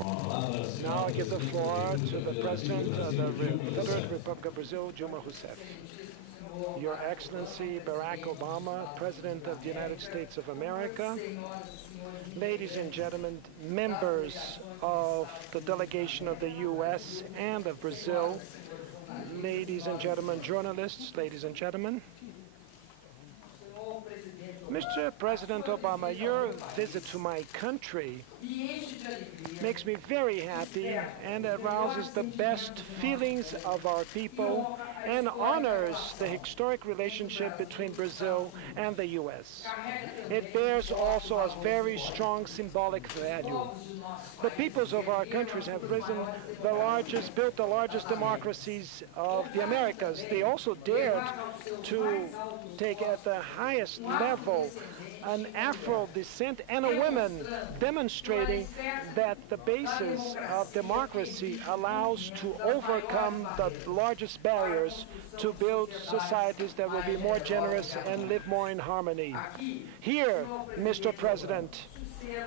Now I give the floor to the President of the Federated Republic of Brazil, Dilma Rousseff. Your Excellency Barack Obama, President of the United States of America, ladies and gentlemen, members of the delegation of the U.S. and of Brazil, ladies and gentlemen, journalists, ladies and gentlemen. Mr. President Obama, your visit to my country makes me very happy and arouses the best feelings of our people and honors the historic relationship between Brazil and the U.S. It bears also a very strong symbolic value. The peoples of our countries have built the largest democracies of the Americas. They also dared to take at the highest level an Afro descent and a woman, demonstrating that the basis of democracy allows to overcome the largest barriers to build societies that will be more generous and live more in harmony. Here, Mr. President,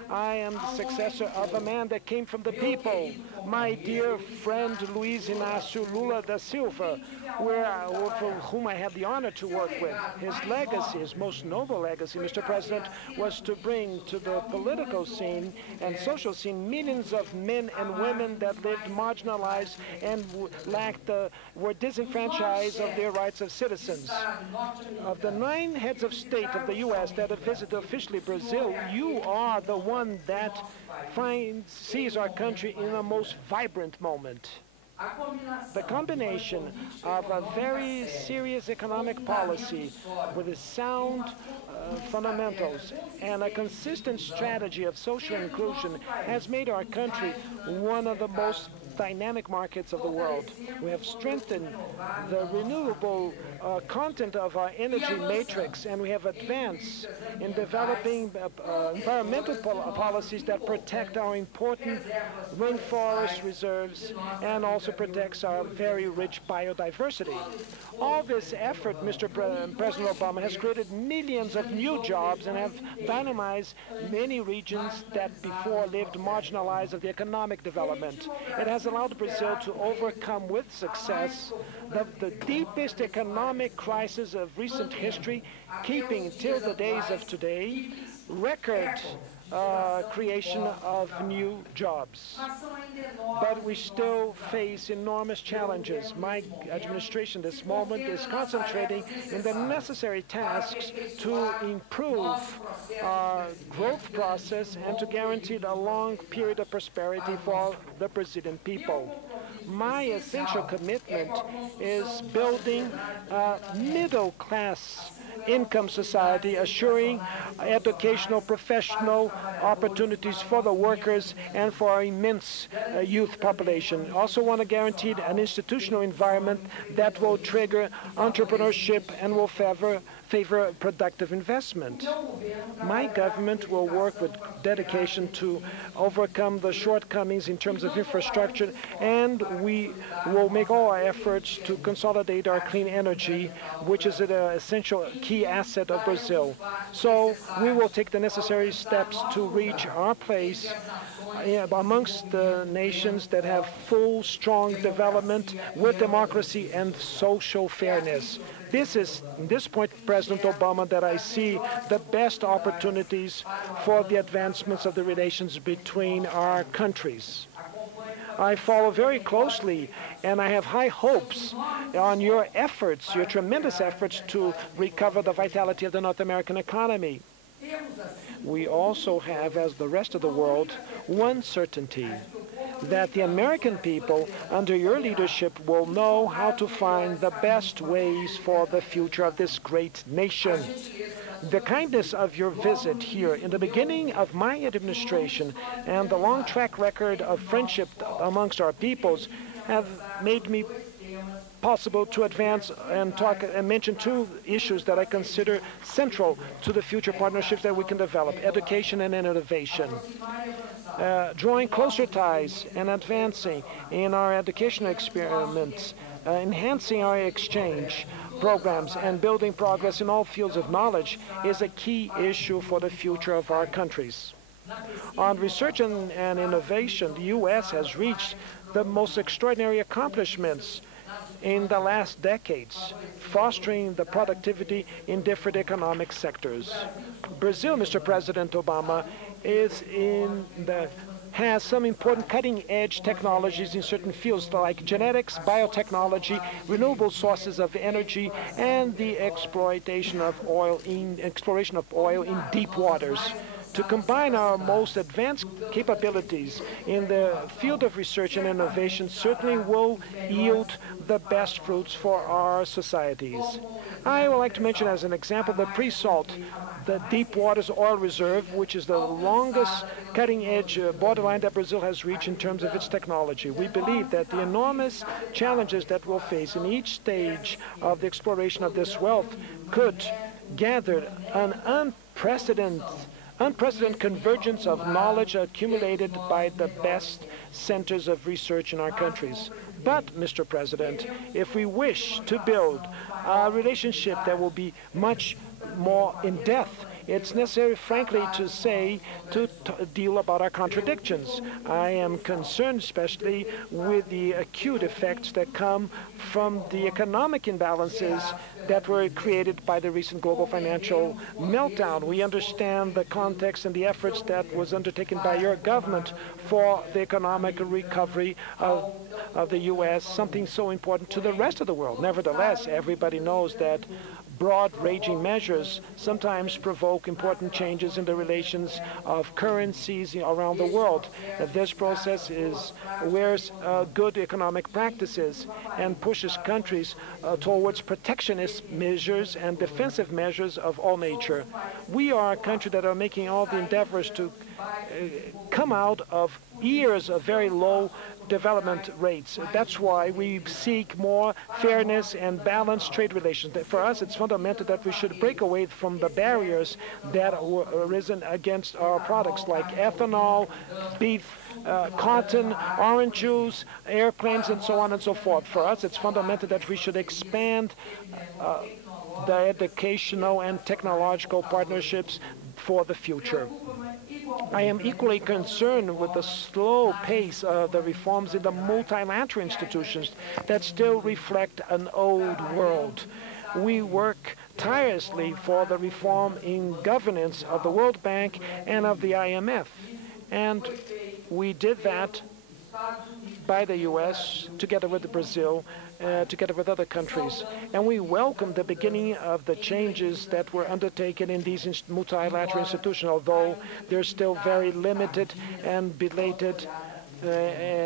I am the successor of a man that came from the people, my dear friend Luiz Inácio Lula da Silva, for whom I had the honor to work with. His legacy, his most noble legacy, Mr. President, was to bring to the political scene and social scene millions of men and women that lived marginalized and were disenfranchised of their rights as citizens. Of the 9 heads of state of the U.S. that have visited officially Brazil, you are the one that sees our country in a most vibrant moment. The combination of a very serious economic policy with its sound fundamentals and a consistent strategy of social inclusion has made our country one of the most dynamic markets of the world. We have strengthened the renewable content of our energy matrix, and we have advanced in developing environmental policies that protect our important rainforest reserves and also protects our very rich biodiversity. All this effort, Mr. President Obama, has created millions of new jobs and have dynamized many regions that before lived marginalized of the economic development. It has allowed Brazil to overcome with success the deepest economic crisis of recent history, keeping till the days of today record creation of new jobs. But we still face enormous challenges. My administration this moment is concentrating in the necessary tasks to improve our growth process and to guarantee a long period of prosperity for the Brazilian people. My essential commitment is building a middle-class income society, assuring educational, professional opportunities for the workers and for our immense youth population. Also want to guarantee an institutional environment that will trigger entrepreneurship and will favor productive investment. My government will work with dedication to overcome the shortcomings in terms of infrastructure, and we will make all our efforts to consolidate our clean energy, which is an essential key asset of Brazil. So we will take the necessary steps to reach our place amongst the nations that have full, strong development with democracy and social fairness. This is, in this point, President Obama, that I see the best opportunities for the advancements of the relations between our countries. I follow very closely, and I have high hopes on your efforts, your tremendous efforts to recover the vitality of the North American economy. We also have, as the rest of the world, one certainty, that the American people, under your leadership, will know how to find the best ways for the future of this great nation. The kindness of your visit here in the beginning of my administration and the long track record of friendship amongst our peoples have made me possible to advance and talk and mention 2 issues that I consider central to the future partnerships that we can develop: education and innovation. Drawing closer ties and advancing in our educational experiments, enhancing our exchange programs and building progress in all fields of knowledge is a key issue for the future of our countries. On research and innovation, the U.S. has reached the most extraordinary accomplishments in the last decades, fostering the productivity in different economic sectors. Brazil, Mr. President Obama, has some important cutting-edge technologies in certain fields like genetics, biotechnology, renewable sources of energy, and the exploration of oil in deep waters. To combine our most advanced capabilities in the field of research and innovation certainly will yield the best fruits for our societies. I would like to mention as an example the pre-salt, the deep waters oil reserve, which is the longest cutting-edge borderline that Brazil has reached in terms of its technology. We believe that the enormous challenges that we'll face in each stage of the exploration of this wealth could gather an unprecedented convergence of knowledge accumulated by the best centers of research in our countries. But, Mr. President, if we wish to build a relationship that will be much more in-depth, it's necessary, frankly, to deal about our contradictions. I am concerned especially with the acute effects that come from the economic imbalances that were created by the recent global financial meltdown. We understand the context and the efforts that was undertaken by your government for the economic recovery of the U.S., something so important to the rest of the world. Nevertheless, everybody knows that broad-ranging measures sometimes provoke important changes in the relations of currencies around the world. This process wears good economic practices and pushes countries towards protectionist measures and defensive measures of all nature. We are a country that are making all the endeavors to come out of years of very low development rates. That's why we seek more fairness and balanced trade relations. For us, it's fundamental that we should break away from the barriers that were arisen against our products like ethanol, beef, cotton, orange juice, airplanes, and so on and so forth. For us, it's fundamental that we should expand the educational and technological partnerships for the future. I am equally concerned with the slow pace of the reforms in the multilateral institutions that still reflect an old world. We work tirelessly for the reform in governance of the World Bank and of the IMF. And we did that by the U.S., together with Brazil, together with other countries. And we welcome the beginning of the changes that were undertaken in these multilateral institutions, although they're still very limited and belated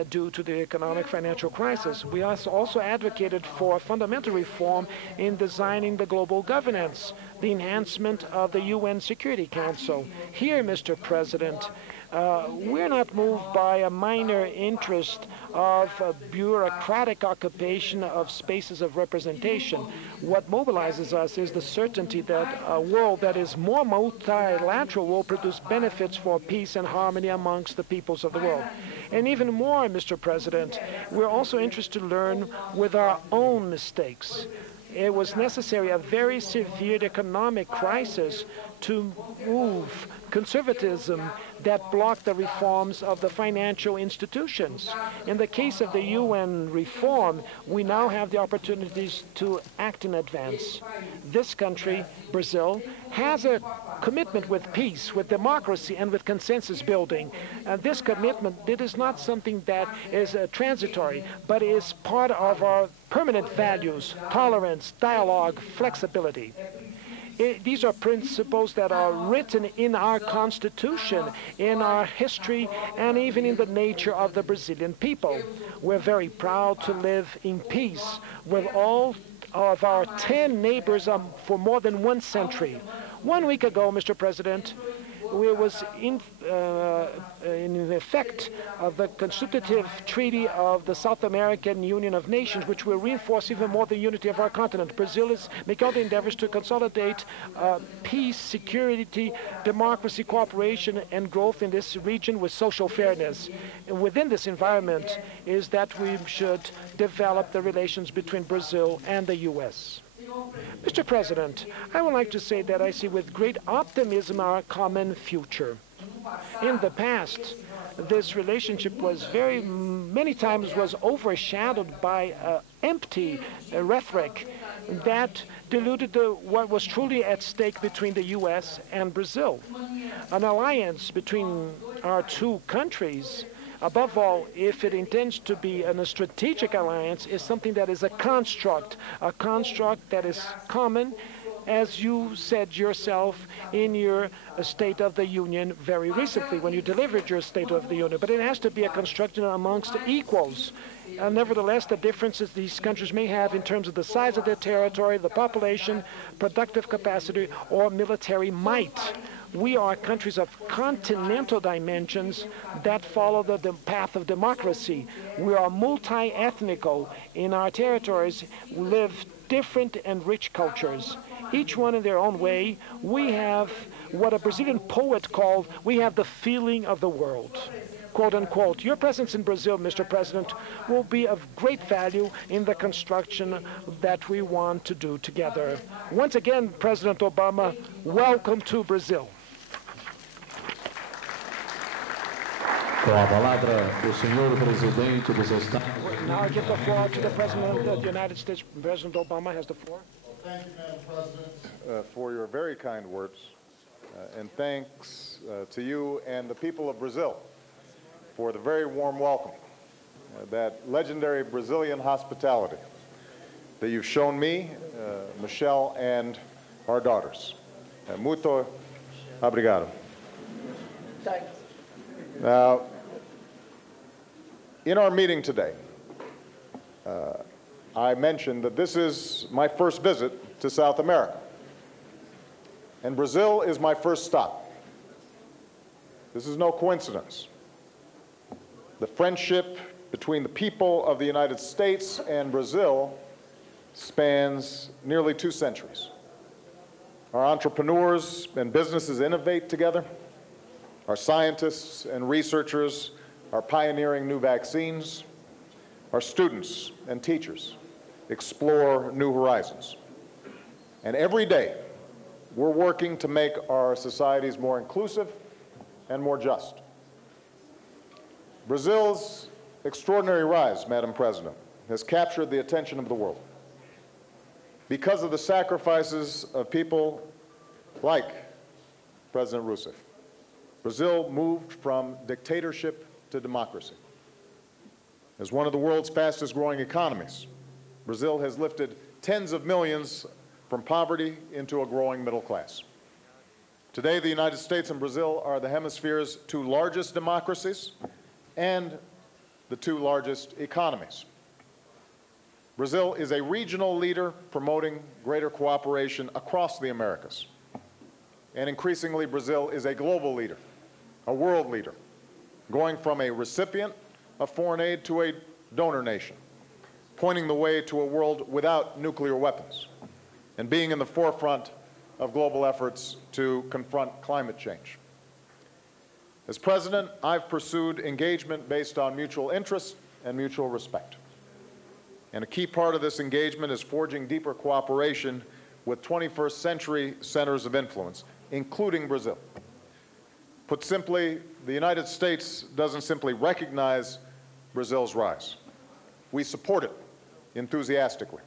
due to the economic financial crisis. We also advocated for fundamental reform in designing the global governance, the enhancement of the UN Security Council. Here, Mr. President, we're not moved by a minor interest of a bureaucratic occupation of spaces of representation. What mobilizes us is the certainty that a world that is more multilateral will produce benefits for peace and harmony amongst the peoples of the world. And even more, Mr. President, we're also interested to learn with our own mistakes. It was necessary a very severe economic crisis to move conservatism that blocked the reforms of the financial institutions. In the case of the UN reform, we now have the opportunities to act in advance. This country, Brazil, has a commitment with peace, with democracy, and with consensus building. And this commitment, it is not something that is transitory, but is part of our permanent values: tolerance, dialogue, flexibility. These are principles that are written in our Constitution, in our history, and even in the nature of the Brazilian people. We're very proud to live in peace with all of our 10 neighbors for more than 1 century. 1 week ago, Mr. President, we was in effect of the constitutive treaty of the South American Union of Nations, which will reinforce even more the unity of our continent. Brazil is making all the endeavors to consolidate peace, security, democracy, cooperation, and growth in this region with social fairness. And within this environment is that we should develop the relations between Brazil and the U.S. Mr. President, I would like to say that I see with great optimism our common future. In the past, this relationship was many times was overshadowed by empty rhetoric that diluted what was truly at stake between the U.S. and Brazil. An alliance between our two countries, above all, if it intends to be a strategic alliance, is something that is a construct that is common, as you said yourself in your State of the Union very recently, when you delivered your State of the Union. But it has to be a construction amongst equals. Nevertheless, the differences these countries may have in terms of the size of their territory, the population, productive capacity, or military might. We are countries of continental dimensions that follow the path of democracy. We are multi-ethnical. In our territories live different and rich cultures, each one in their own way. We have what a Brazilian poet called, we have the feeling of the world, quote unquote. Your presence in Brazil, Mr. President, will be of great value in the construction that we want to do together. Once again, President Obama, welcome to Brazil. Com a palavra, o senhor presidente dos Estados Unidos. Now I give the floor to the President of the United States. President Obama has the floor. Thank you, Madam President, for your very kind words, and thanks to you and the people of Brazil for the very warm welcome, that legendary Brazilian hospitality that you've shown me, Michelle, and our daughters. Muito obrigado. Thanks. Now, in our meeting today, I mentioned that this is my first visit to South America, and Brazil is my first stop. This is no coincidence. The friendship between the people of the United States and Brazil spans nearly 2 centuries. Our entrepreneurs and businesses innovate together. Our scientists and researchers are pioneering new vaccines. Our students and teachers explore new horizons. And every day, we're working to make our societies more inclusive and more just. Brazil's extraordinary rise, Madam President, has captured the attention of the world because of the sacrifices of people like President Rousseff. Brazil moved from dictatorship to democracy. As one of the world's fastest growing economies, Brazil has lifted tens of millions from poverty into a growing middle class. Today, the United States and Brazil are the hemisphere's 2 largest democracies and the 2 largest economies. Brazil is a regional leader promoting greater cooperation across the Americas. And increasingly, Brazil is a global leader, a world leader, going from a recipient of foreign aid to a donor nation, pointing the way to a world without nuclear weapons, and being in the forefront of global efforts to confront climate change. As President, I've pursued engagement based on mutual interest and mutual respect. And a key part of this engagement is forging deeper cooperation with 21st century centers of influence, including Brazil. Put simply, the United States doesn't simply recognize Brazil's rise. We support it enthusiastically.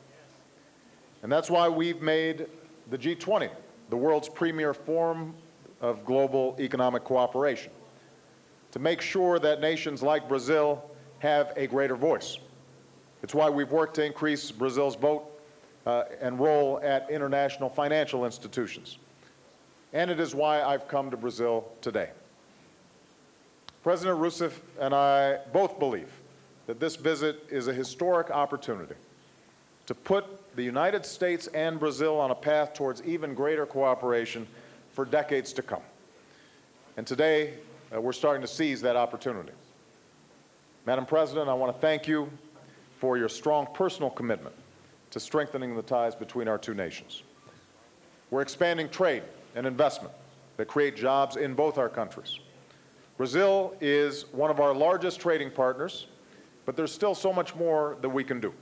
And that's why we've made the G20 the world's premier forum of global economic cooperation, to make sure that nations like Brazil have a greater voice. It's why we've worked to increase Brazil's vote and role at international financial institutions. And it is why I've come to Brazil today. President Rousseff and I both believe that this visit is a historic opportunity to put the United States and Brazil on a path towards even greater cooperation for decades to come. And today, we're starting to seize that opportunity. Madam President, I want to thank you for your strong personal commitment to strengthening the ties between our 2 nations. We're expanding trade and investment that create jobs in both our countries. Brazil is one of our largest trading partners, but there's still so much more that we can do.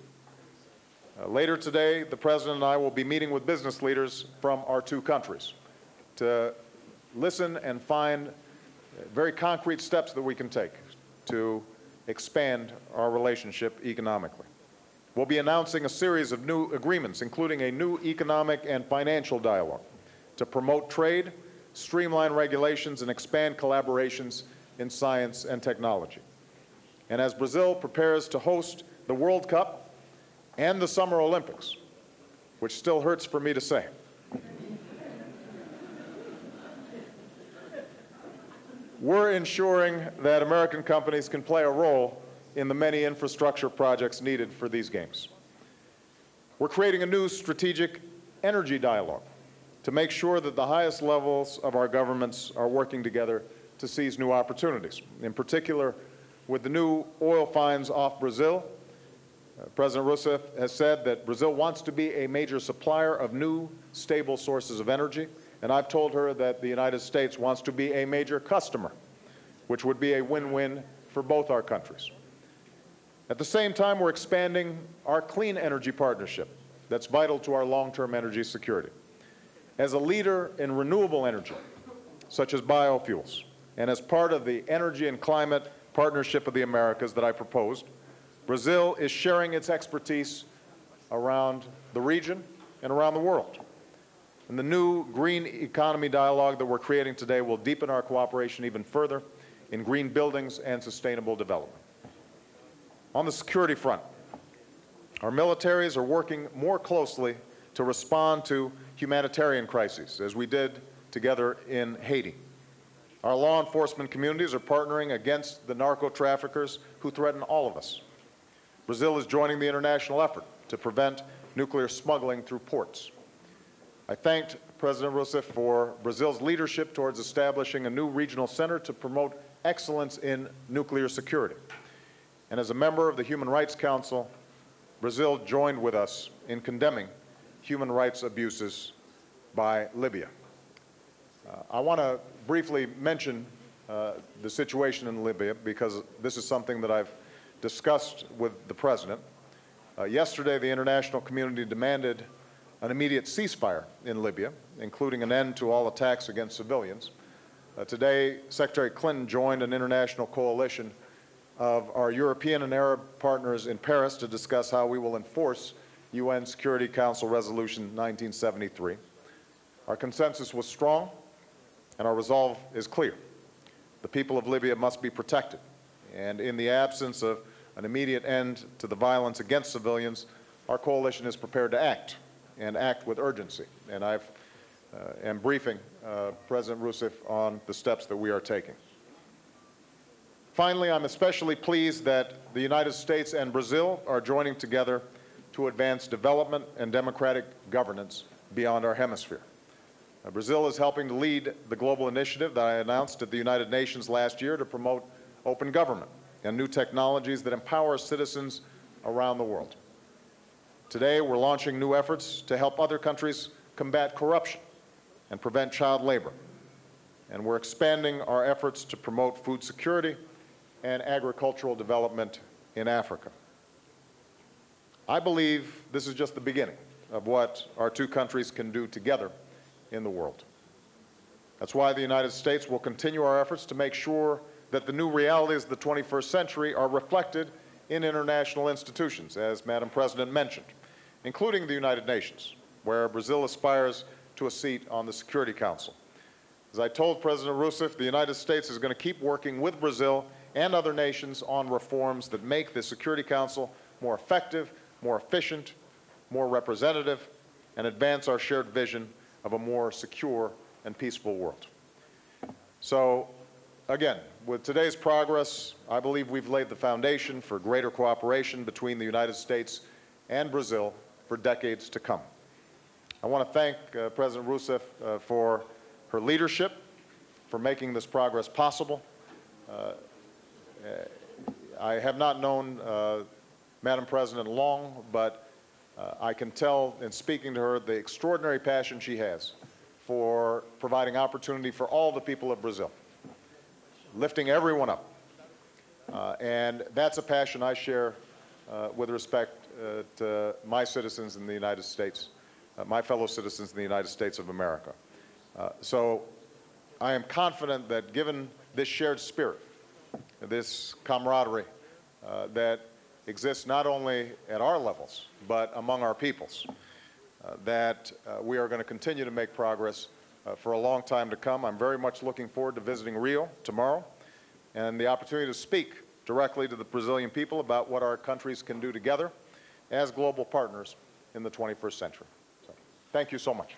Later today, the President and I will be meeting with business leaders from our 2 countries to listen and find very concrete steps that we can take to expand our relationship economically. We'll be announcing a series of new agreements, including a new economic and financial dialogue to promote trade, streamline regulations, and expand collaborations in science and technology. And as Brazil prepares to host the World Cup and the Summer Olympics, which still hurts for me to say, we're ensuring that American companies can play a role in the many infrastructure projects needed for these games. We're creating a new strategic energy dialogue to make sure that the highest levels of our governments are working together to seize new opportunities. In particular, with the new oil finds off Brazil, President Rousseff has said that Brazil wants to be a major supplier of new, stable sources of energy, and I've told her that the United States wants to be a major customer, which would be a win-win for both our countries. At the same time, we're expanding our clean energy partnership that's vital to our long-term energy security. As a leader in renewable energy, such as biofuels, and as part of the Energy and Climate Partnership of the Americas that I proposed, Brazil is sharing its expertise around the region and around the world. And the new green economy dialogue that we're creating today will deepen our cooperation even further in green buildings and sustainable development. On the security front, our militaries are working more closely to respond to humanitarian crises, as we did together in Haiti. Our law enforcement communities are partnering against the narco-traffickers who threaten all of us. Brazil is joining the international effort to prevent nuclear smuggling through ports. I thanked President Rousseff for Brazil's leadership towards establishing a new regional center to promote excellence in nuclear security. And as a member of the Human Rights Council, Brazil joined with us in condemning human rights abuses by Libya. I want to briefly mention the situation in Libya because this is something that I've discussed with the President. Yesterday, the international community demanded an immediate ceasefire in Libya, including an end to all attacks against civilians. Today, Secretary Clinton joined an international coalition of our European and Arab partners in Paris to discuss how we will enforce UN Security Council Resolution 1973. Our consensus was strong, and our resolve is clear. The people of Libya must be protected, and in the absence of an immediate end to the violence against civilians, our coalition is prepared to act, and act with urgency. And I am briefing President Rousseff on the steps that we are taking. Finally, I'm especially pleased that the United States and Brazil are joining together to advance development and democratic governance beyond our hemisphere. Brazil is helping to lead the global initiative that I announced at the United Nations last year to promote open government and new technologies that empower citizens around the world. Today, we're launching new efforts to help other countries combat corruption and prevent child labor. And we're expanding our efforts to promote food security and agricultural development in Africa. I believe this is just the beginning of what our two countries can do together in the world. That's why the United States will continue our efforts to make sure that the new realities of the 21st century are reflected in international institutions, as Madam President mentioned, including the United Nations, where Brazil aspires to a seat on the Security Council. As I told President Rousseff, the United States is going to keep working with Brazil and other nations on reforms that make the Security Council more effective, more efficient, more representative, and advance our shared vision of a more secure and peaceful world. So, again, with today's progress, I believe we've laid the foundation for greater cooperation between the United States and Brazil for decades to come. I want to thank President Rousseff for her leadership, for making this progress possible. I have not known Madam President long, but I can tell in speaking to her the extraordinary passion she has for providing opportunity for all the people of Brazil, lifting everyone up. And that's a passion I share with respect to my citizens in the United States, my fellow citizens in the United States of America. So I am confident that given this shared spirit, this camaraderie that exists not only at our levels, but among our peoples, that we are going to continue to make progress for a long time to come. I'm very much looking forward to visiting Rio tomorrow and the opportunity to speak directly to the Brazilian people about what our countries can do together as global partners in the 21st century. So, thank you so much.